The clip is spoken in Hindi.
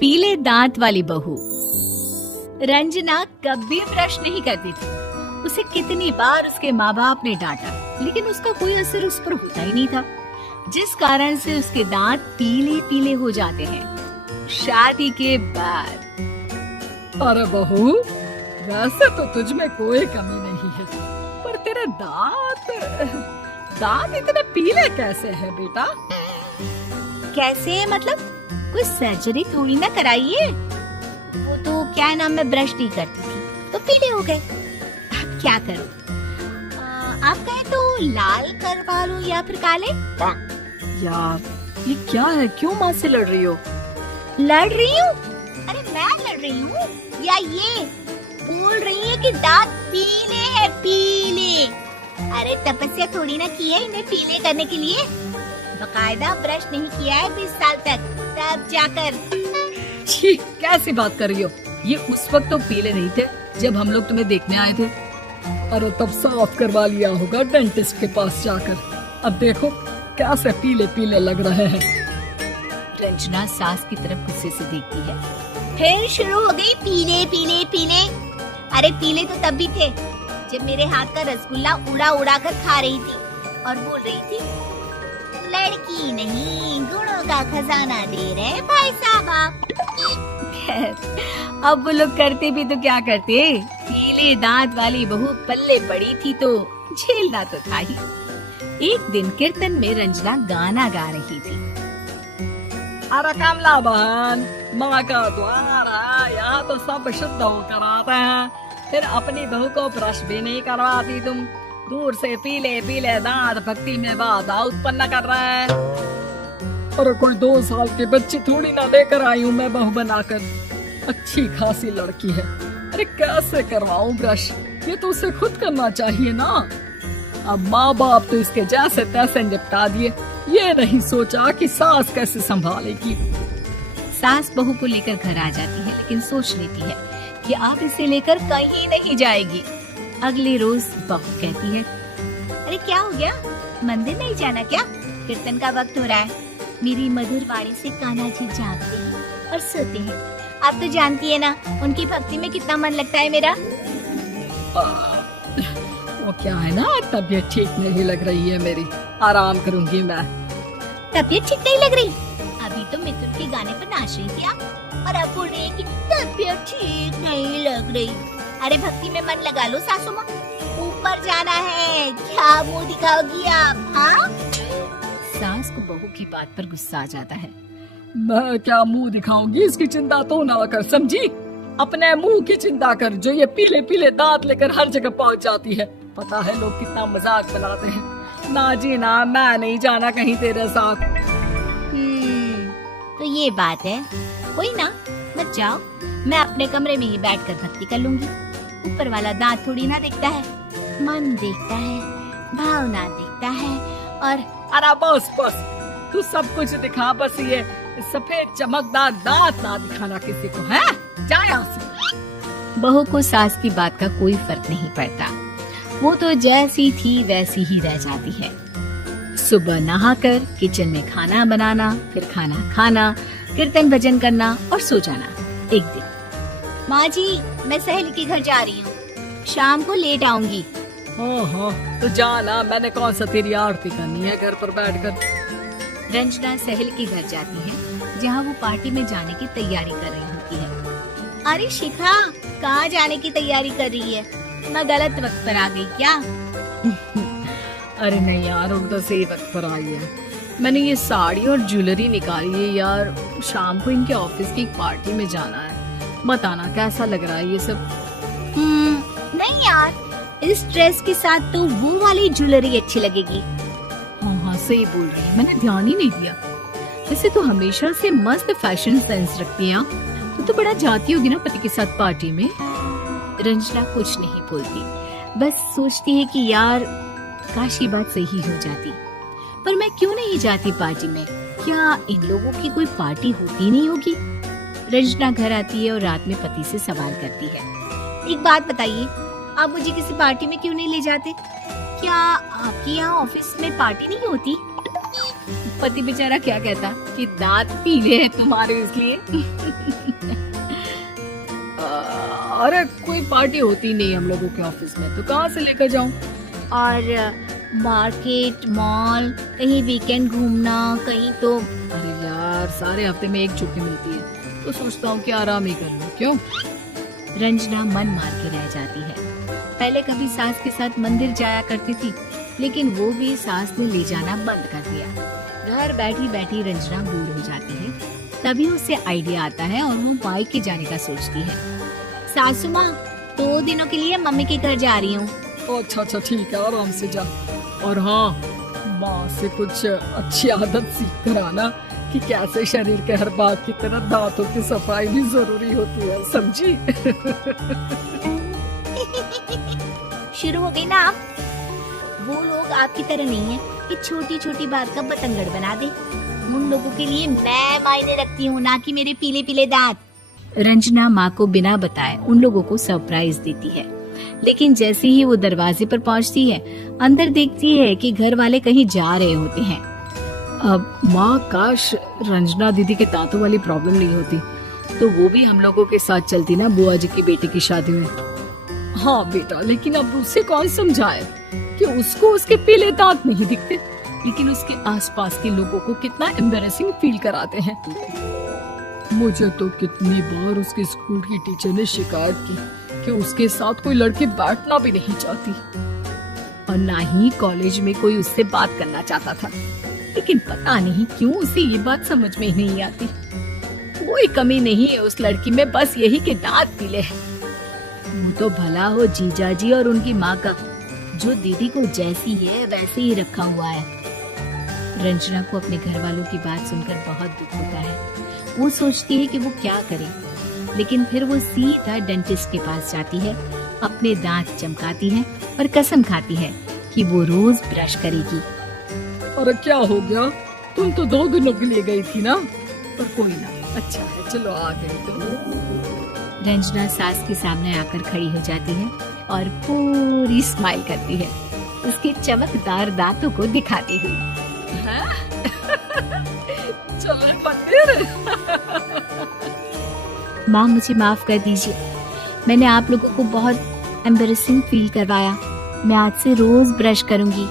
पीले दांत वाली बहू। रंजना कभी ब्रश नहीं करती थी। उसे कितनी बार उसके माँ बाप ने डांटा, लेकिन उसका कोई असर उस पर होता ही नहीं था, जिस कारण से उसके दांत पीले पीले हो जाते हैं। शादी के बाद अरे बहू, वैसे तो तुझ में कोई कमी नहीं है, पर तेरे दांत इतने पीले कैसे हैं बेटा? कैसे मतलब? कोई सर्जरी थोड़ी ना कराइए। वो तो क्या नाम, मैं ब्रश नहीं करती थी तो पीले हो गए। अब क्या करूं? आप कहें तो लाल करवा लूं या फिर काले? यार ये क्या है, क्यों माँ से लड़ रही हो? लड़ रही हूँ? अरे मैं लड़ रही हूँ या ये बोल रही है कि दांत पीले हैं, पीले। अरे तपस्या थोड़ी ना की है इन्हें पीले करने के लिए। बकायदा ब्रश नहीं किया है 20 साल तक, तब जाकर। छी, कैसी बात कर रही हो? ये उस वक्त तो पीले नहीं थे जब हम लोग तुम्हें देखने आए थे। अरे तब साफ करवा लिया होगा डेंटिस्ट के पास जाकर। अब देखो कैसे पीले पीले लग रहे हैं। रंजना सास की तरफ गुस्से से देखती है। फिर शुरू हो गई पीले पीले पीले। अरे पीले तो तब भी थे जब मेरे हाथ का रसगुल्ला उड़ा उड़ा कर खा रही थी और बोल रही थी, लड़की नहीं गुणों का खजाना दे रहे भाई साहब आप। अब वो लोग करते भी तो क्या करते, पीले दांत वाली बहू पल्ले पड़ी थी तो झेलना तो था ही। एक दिन कीर्तन में रंजना गाना गा रही थी। अरे कमला बहन, माँ का द्वार है, यहाँ तो सब शुद्ध होकर आते हैं, फिर अपनी बहू को ब्रश भी नहीं करवाती तुम। दूर से पीले पीले दांत भक्ति में बाधा उत्पन्न कर रहे हैं। अरे कोई 2 साल के बच्ची थोड़ी ना लेकर आई हूँ मैं बहू बनाकर। अच्छी खासी लड़की है, अरे कैसे करवाऊं ब्रश? ये तो उसे खुद करना चाहिए ना। अब माँ बाप तो इसके जैसे तैसे निपटा दिए, ये नहीं सोचा कि सास कैसे संभालेगी। सास बहू को लेकर घर आ जाती है, लेकिन सोच लेती है कि आप इसे लेकर कहीं नहीं जाएगी। अगले रोज बहू कहती है, अरे क्या हो गया, मंदिर नहीं जाना क्या? कीर्तन का वक्त हो रहा है। मेरी मधुर वाणी से कान्हा जी जागते हैं और सोते हैं। आप तो जानती है ना उनकी भक्ति में कितना मन लगता है मेरा। वो क्या है ना, तबीयत ठीक नहीं लग रही है मेरी, आराम करूंगी मैं। तबीयत ठीक नहीं लग रही? अभी तो मिथुन के गाने पर नाच रही थी आप, और अब बोल रही है कि तबीयत ठीक नहीं लग रही। अरे भक्ति में मन लगा लो सासू माँ, ऊपर जाना है, क्या मुंह दिखाओगी आप? हाँ? सास को बहू की बात पर गुस्सा आ जाता है। मैं क्या मुंह दिखाऊंगी, इसकी चिंता तो ना कर, समझी? अपने मुंह की चिंता कर, जो ये पीले पीले दांत लेकर हर जगह पहुंच जाती है। पता है लोग कितना मजाक बनाते हैं। ना जी ना, मैं नहीं जाना कहीं तेरे साथ। तो ये बात है, कोई ना, मत जाओ, मैं अपने कमरे में ही बैठकर भक्ति कर लूंगी। ऊपर वाला दांत थोड़ी ना देखता है, मन देखता है, भावना देखता है। और अरे बस बस, तू सब कुछ दिखा, बस ये सफेद चमकदार दांत ना दिखाना किसी को, है? जा यहाँ से। बहू को सास की बात का कोई फर्क नहीं पड़ता, वो तो जैसी थी वैसी ही रह जाती है। सुबह नहाकर किचन में खाना बनाना, फिर खाना खाना, कीर्तन भजन करना और सो जाना। एक दिन, माँ जी मैं सहेली के घर जा रही हूँ, शाम को लेट आऊंगी। हाँ, तो जाना, मैंने कौन सा तेरी आरती करनी है घर पर बैठकर। रंजना सहेली के घर जाती है, जहाँ वो पार्टी में जाने की तैयारी कर रही होती है। अरे शिखा, कहाँ जाने की तैयारी कर रही है? मैं गलत वक्त पर आ गई क्या? अरे नहीं यार, उधर सही वक्त पर आई है। मैंने ये साड़ी और ज्वेलरी निकाली है यार, शाम को इनके ऑफिस की एक पार्टी में जाना है। बताना कैसा लग रहा है ये सब? नहीं यार, इस ड्रेस के साथ तो वो वाली ज्वेलरी अच्छी लगेगी। हाँ, सही बोल रही है, मैंने ध्यान ही नहीं दिया। वैसे तो हमेशा से मस्त फैशन सेंस रखती है। तो बड़ा जाती होगी ना पति के साथ पार्टी में। रंजना कुछ नहीं बोलती, बस सोचती है कि यार काश ये बात सही हो जाती, पर मैं क्यों नहीं जाती पार्टी में? क्या इन लोगों की कोई पार्टी होती नहीं होगी? रंजना घर आती है और रात में पति से सवाल करती है, एक बात बताइए, आप मुझे किसी पार्टी में क्यों नहीं ले जाते? क्या आपके यहाँ ऑफिस में पार्टी नहीं होती? पति बेचारा क्या कहता कि दांत पीले हैं तुम्हारे इसलिए। अरे कोई पार्टी होती नहीं हम लोगों के ऑफिस में, तो कहाँ से लेकर जाऊं? और मार्केट मॉल कहीं वीकेंड घूमना कहीं तो। अरे यार सारे हफ्ते में एक छुट्टी मिलती है, तो सोचता हूँ कि आराम ही कर लूं। क्यों? रंजना मन मार के रह जाती है। पहले कभी सास के साथ मंदिर जाया करती थी, लेकिन वो भी सास ने ले जाना बंद कर दिया। घर बैठी बैठी रंजना बोर हो जाती है। तभी उसे आइडिया आता है और वो मायके जाने का सोचती है। सासू माँ 2 दिनों के लिए मम्मी के घर जा रही हूँ। अच्छा अच्छा ठीक है, आराम से जा। और हाँ, माँ से कुछ अच्छी आदत सीख कर आना कि कैसे शरीर के हर भाग की तरह दांतों की सफाई भी जरूरी होती है, समझी? शुरू हो गई ना आप। वो लोग आपकी तरह नहीं है कि छोटी छोटी बात का बतंगड़ बना दे। उन लोगों के लिए मैं मायने रखती हूँ, ना कि मेरे पीले पीले दांत। रंजना माँ को बिना बताए उन लोगों को सरप्राइज देती है, लेकिन जैसे ही वो दरवाजे पर पहुँचती है, अंदर देखती है कि घर वाले कहीं जा रहे होते हैं। अब माँ, काश रंजना दीदी के दांतों वाली प्रॉब्लम नहीं होती, तो वो भी हम लोगों के साथ चलती ना बुआ जी की बेटी की शादी में। हाँ बेटा, लेकिन अब उसे कौन समझाए कि उसको उसके पीले दांत नहीं दिखते, लेकिन उसके आसपास के लोगों को कितना एम्बैरेसिंग फील कराते हैं। मुझे तो कितनी बार उसके स्कूल की टीचर ने शिकायत की कि उसके साथ कोई लड़की बैठना भी नहीं चाहती, और ना ही कॉलेज में कोई उससे बात करना चाहता था। लेकिन पता नहीं क्यों उसे ये बात समझ में ही नहीं आती। कोई कमी नहीं है उस लड़की में, बस यही कि दांत पीले हैं। वो तो भला हो जीजा जी और उनकी माँ का, जो दीदी को जैसी है वैसे ही रखा हुआ है। रंजना को अपने घर वालों की बात सुनकर बहुत दुख होता है। वो सोचती है कि वो क्या करे, लेकिन फिर वो सीधा डेंटिस्ट के पास जाती है, अपने दांत चमकाती है और कसम खाती है कि वो रोज ब्रश करेगी। अरे क्या हो गया? तुम तो 2 दिनों के लिए गई थी ना। पर कोई ना, अच्छा है, चलो आ गई तो। रंजना सास के सामने आकर खड़ी हो जाती है और पूरी स्माइल करती है, उसके चमकदार दांतों को दिखाती हुई। चलो मंदिर। माँ मुझे माफ कर दीजिए, मैंने आप लोगों को बहुत एम्बैरेसिंग फील करवाया। मैं आज से रोज ब्रश करूंगी।